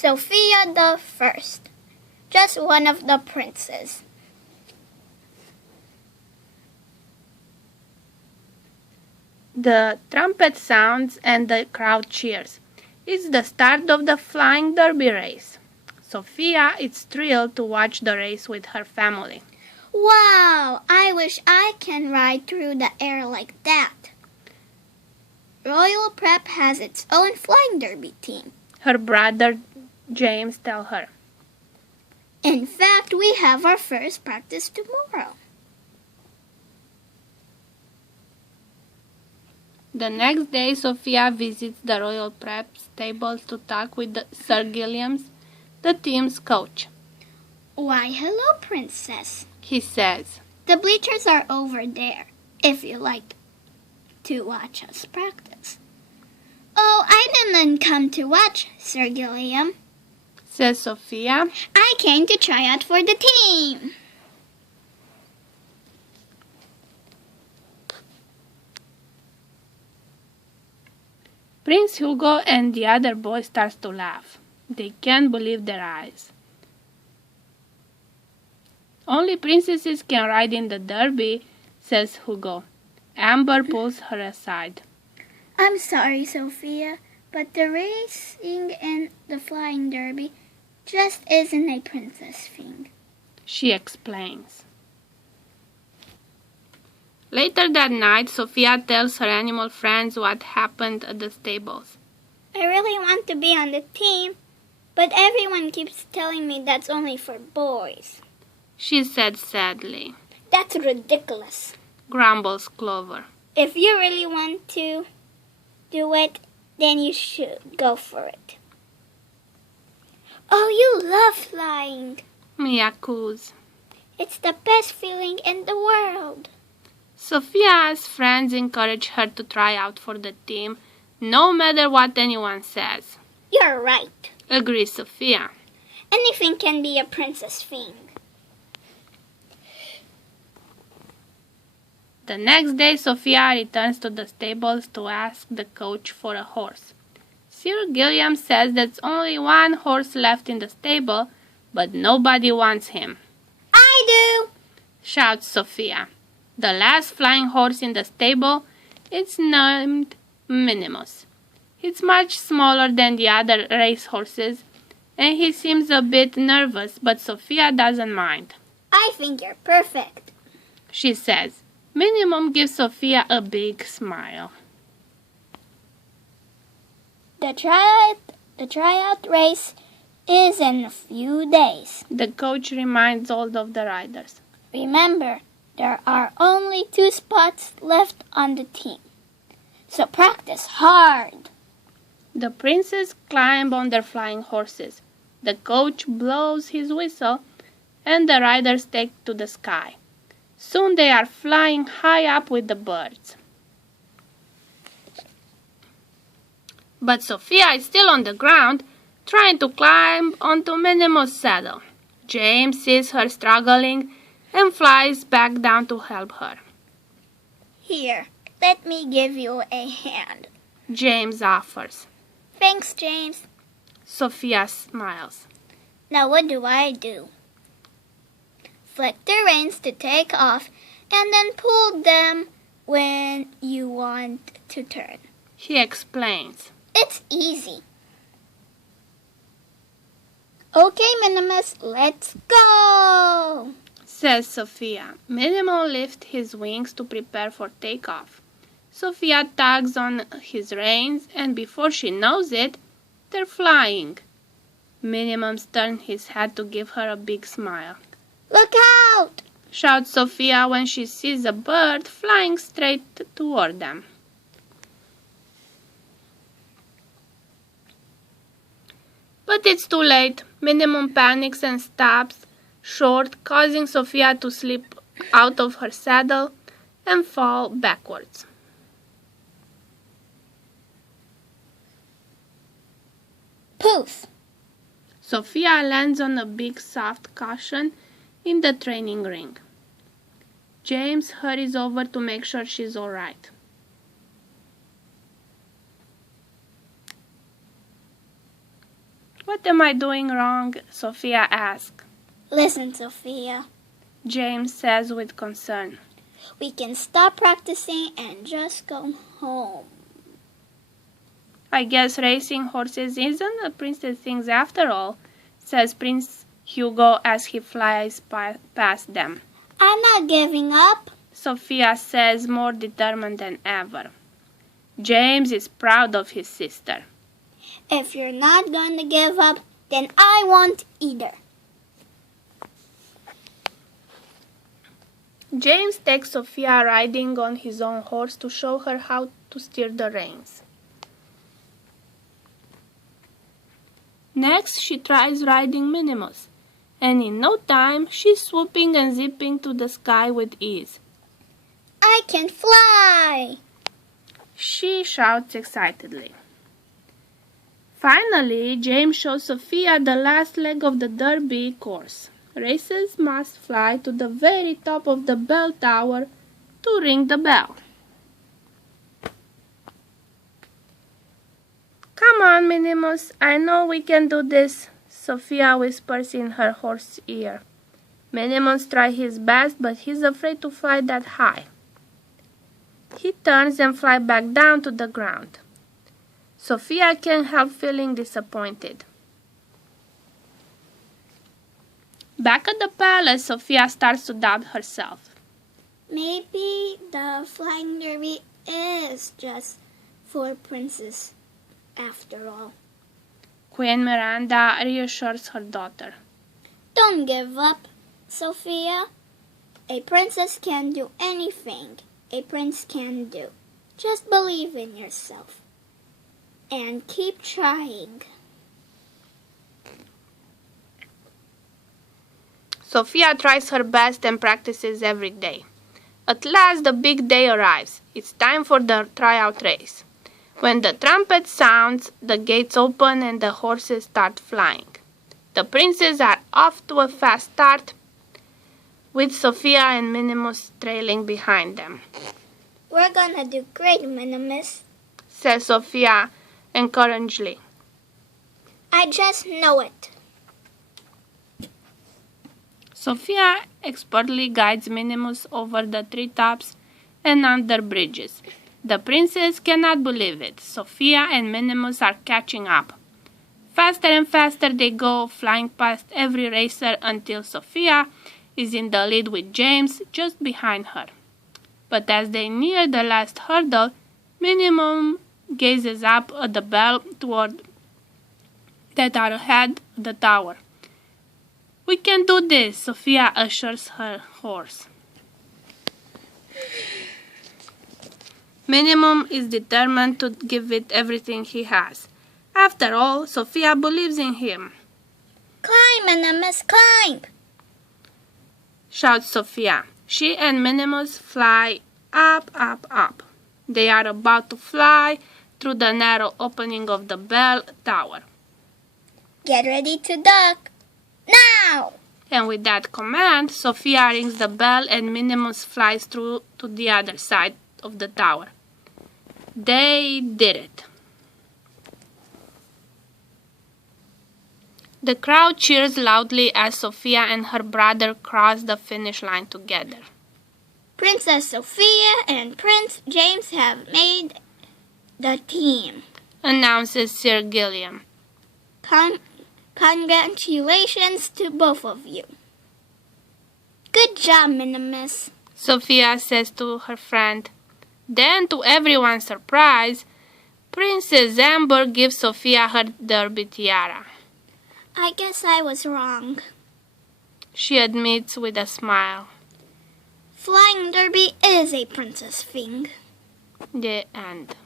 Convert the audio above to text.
Sofia the first, just one of the princes. The trumpet sounds and the crowd cheers. It's the start of the flying derby race. Sofia is thrilled to watch the race with her family. Wow, I wish I can ride through the air like that. Royal Prep has its own flying derby team, Her brother James tells her. In fact, we have our first practice tomorrow. The next day, Sofia visits the Royal Prep stables to talk with Sir Gilliam, the team's coach. Why, hello, Princess, he says. The bleachers are over there, if you like to watch us practice. Oh, I didn't come to watch, Sir Gilliam, says Sofia. I came to try out for the team. Prince Hugo and the other boys start to laugh. They can't believe their eyes. Only princesses can ride in the derby, says Hugo. Amber pulls her aside. I'm sorry, Sofia, but the racing and the flying derby just isn't a princess thing, she explains. Later that night, Sofia tells her animal friends what happened at the stables. I really want to be on the team, but everyone keeps telling me that's only for boys, she said sadly. That's ridiculous, grumbles Clover. If you really want to do it, then you should go for it. Oh, you love flying, Mia coos. It's the best feeling in the world. Sofia's friends encourage her to try out for the team, no matter what anyone says. You're right, agrees Sofia. Anything can be a princess thing. The next day, Sofia returns to the stables to ask the coach for a horse. Sir Gilliam says there's only one horse left in the stable, but nobody wants him. I do, shouts Sofia. The last flying horse in the stable is named Minimus. He's much smaller than the other race horses, and he seems a bit nervous, but Sofia doesn't mind. I think you're perfect, she says. Minimum gives Sofia a big smile. The tryout race is in a few days, the coach reminds all of the riders. Remember, there are only 2 spots left on the team, so practice hard. The princes climb on their flying horses. The coach blows his whistle, and the riders take to the sky. Soon they are flying high up with the birds. But Sofia is still on the ground, trying to climb onto Minimus' saddle. James sees her struggling and flies back down to help her. Here, let me give you a hand, James offers. Thanks, James. Sofia smiles. Now what do I do? Flick the reins to take off and then pull them when you want to turn, he explains. It's easy. Okay, Minimus, let's go, says Sofia. Minimus lifts his wings to prepare for takeoff. Sofia tugs on his reins, and before she knows it, they're flying. Minimum turns his head to give her a big smile. Look out! Shouts Sofia when she sees a bird flying straight toward them. But it's too late. Minimum panics and stops short, causing Sofia to slip out of her saddle and fall backwards. Poof! Sofia lands on a big soft cushion in the training ring. James hurries over to make sure she's all right. What am I doing wrong? Sofia asks. Listen, Sophia. James says with concern. We can stop practicing and just go home. I guess racing horses isn't a princess thing after all, says Prince Hugo as he flies past them. I'm not giving up, Sofia says, more determined than ever. James is proud of his sister. If you're not going to give up, then I won't either. James takes Sofia riding on his own horse to show her how to steer the reins. Next, she tries riding Minimus, and in no time, she's swooping and zipping to the sky with ease. I can fly! She shouts excitedly. Finally, James shows Sofia the last leg of the Derby course. Racers must fly to the very top of the bell tower to ring the bell. Come on, Minimus, I know we can do this, Sofia whispers in her horse's ear. Minimus tries his best, but he's afraid to fly that high. He turns and flies back down to the ground. Sofia can't help feeling disappointed. Back at the palace, Sofia starts to doubt herself. Maybe the flying derby is just for princes after all. Queen Miranda reassures her daughter. Don't give up, Sophia. A princess can do anything a prince can do. Just believe in yourself and keep trying. Sofia tries her best and practices every day. At last, the big day arrives. It's time for the tryout race. When the trumpet sounds, the gates open and the horses start flying. The princes are off to a fast start, with Sofia and Minimus trailing behind them. We're gonna do great, Minimus, says Sofia encouragingly. I just know it. Sofia expertly guides Minimus over the treetops and under bridges. The princes cannot believe it. Sofia and Minimus are catching up. Faster and faster they go, flying past every racer until Sofia is in the lead with James just behind her. But as they near the last hurdle, Minimus gazes up at the bell toward that are ahead of the tower. We can do this, Sofia assures her horse. Minimum is determined to give it everything he has. After all, Sofia believes in him. Climb, Minimus, climb! Shouts Sofia. She and Minimus fly up, up, up. They are about to fly through the narrow opening of the bell tower. Get ready to duck. Now! And with that command, Sofia rings the bell and Minimus flies through to the other side of the tower. They did it. The crowd cheers loudly as Sofia and her brother cross the finish line together. Princess Sophia and Prince James have made the team, announces Sir Gilliam. Congratulations to both of you. Good job, Minimus, Sofia says to her friend. Then, to everyone's surprise, Princess Amber gives Sofia her derby tiara. I guess I was wrong, she admits with a smile. Flying derby is a princess thing. The end.